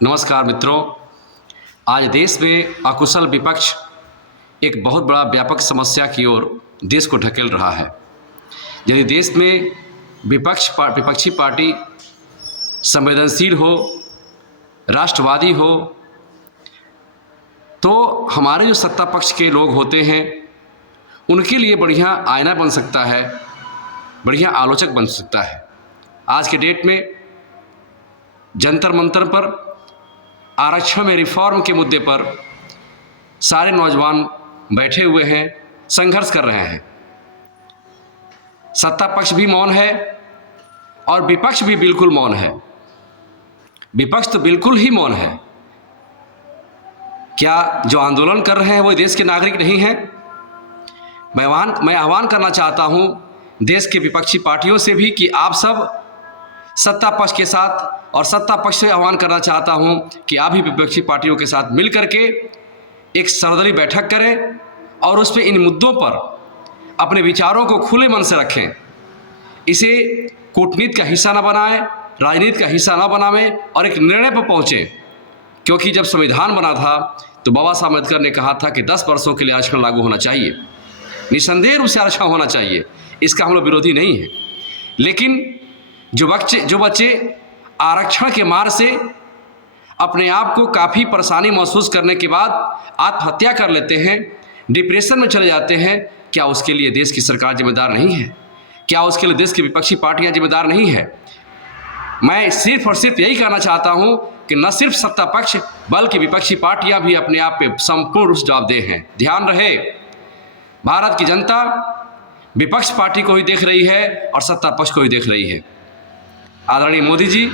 नमस्कार मित्रों, आज देश में अकुशल विपक्ष एक बहुत बड़ा व्यापक समस्या की ओर देश को ढकेल रहा है। यदि देश में विपक्षी पार्टी संवेदनशील हो, राष्ट्रवादी हो, तो हमारे जो सत्ता पक्ष के लोग होते हैं उनके लिए बढ़िया आईना बन सकता है, बढ़िया आलोचक बन सकता है। आज के डेट में जंतर मंतर पर आरक्षण में रिफॉर्म के मुद्दे पर सारे नौजवान बैठे हुए हैं, संघर्ष कर रहे हैं। सत्ता पक्ष भी मौन है और विपक्ष भी बिल्कुल मौन है। विपक्ष तो बिल्कुल ही मौन है। क्या जो आंदोलन कर रहे हैं वो देश के नागरिक नहीं हैं? मैं आह्वान करना चाहता हूं देश के विपक्षी पार्टियों से भी कि आप सब सत्ता पक्ष के साथ, और सत्ता पक्ष से आह्वान करना चाहता हूं कि आप भी विपक्षी पार्टियों के साथ मिल करके एक सर्वदलीय बैठक करें और उस पर इन मुद्दों पर अपने विचारों को खुले मन से रखें। इसे कूटनीति का हिस्सा न बनाएं, राजनीति का हिस्सा न बनावें और एक निर्णय पर पहुँचें। क्योंकि जब संविधान बना था तो बाबा साहब अम्बेडकर ने कहा था कि 10 वर्षों के लिए आरक्षण लागू होना चाहिए, निसंदेह रूप से आरक्षण होना चाहिए। इसका हम लोग विरोधी नहीं है, लेकिन जो बच्चे आरक्षण के मार से अपने आप को काफ़ी परेशानी महसूस करने के बाद आत्महत्या कर लेते हैं, डिप्रेशन में चले जाते हैं, क्या उसके लिए देश की सरकार जिम्मेदार नहीं है? क्या उसके लिए देश की विपक्षी पार्टियां जिम्मेदार नहीं है? मैं सिर्फ और सिर्फ यही कहना चाहता हूं कि न सिर्फ सत्ता पक्ष बल्कि विपक्षी पार्टियां भी अपने आप पे संपूर्ण रूप से जवाबदेह हैं। ध्यान रहे, भारत की जनता विपक्ष पार्टी को ही देख रही है और सत्ता पक्ष को ही देख रही है। आदरणीय मोदी जी,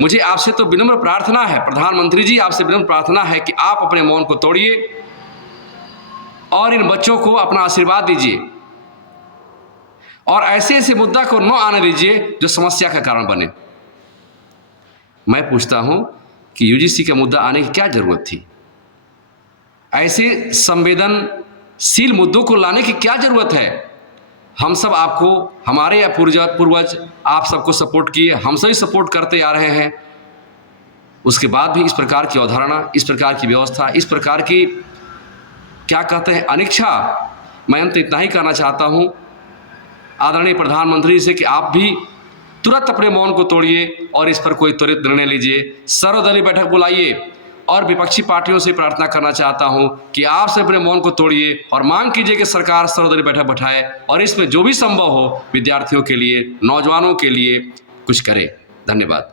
मुझे आपसे तो विनम्र प्रार्थना है, प्रधानमंत्री जी आपसे विनम्र प्रार्थना है कि आप अपने मौन को तोड़िए और इन बच्चों को अपना आशीर्वाद दीजिए और ऐसे मुद्दा को न आने दीजिए जो समस्या का कारण बने। मैं पूछता हूं कि यूजीसी का मुद्दा आने की क्या जरूरत थी? ऐसे संवेदनशील मुद्दों को लाने की क्या जरूरत है? हम सब आपको, हमारे या पूर्वज आप सबको सपोर्ट किए, हम सभी सपोर्ट करते आ रहे हैं। उसके बाद भी इस प्रकार की अवधारणा, इस प्रकार की व्यवस्था, इस प्रकार की क्या कहते हैं अनिच्छा। मैं अंत इतना ही कहना चाहता हूं आदरणीय प्रधानमंत्री से कि आप भी तुरंत अपने मौन को तोड़िए और इस पर कोई त्वरित निर्णय लीजिए, सर्वदलीय बैठक बुलाइए। और विपक्षी पार्टियों से प्रार्थना करना चाहता हूं कि आप से अपने मौन को तोड़िए और मांग कीजिए कि सरकार सर्वदलीय बैठक बैठाए और इसमें जो भी संभव हो विद्यार्थियों के लिए, नौजवानों के लिए कुछ करे। धन्यवाद।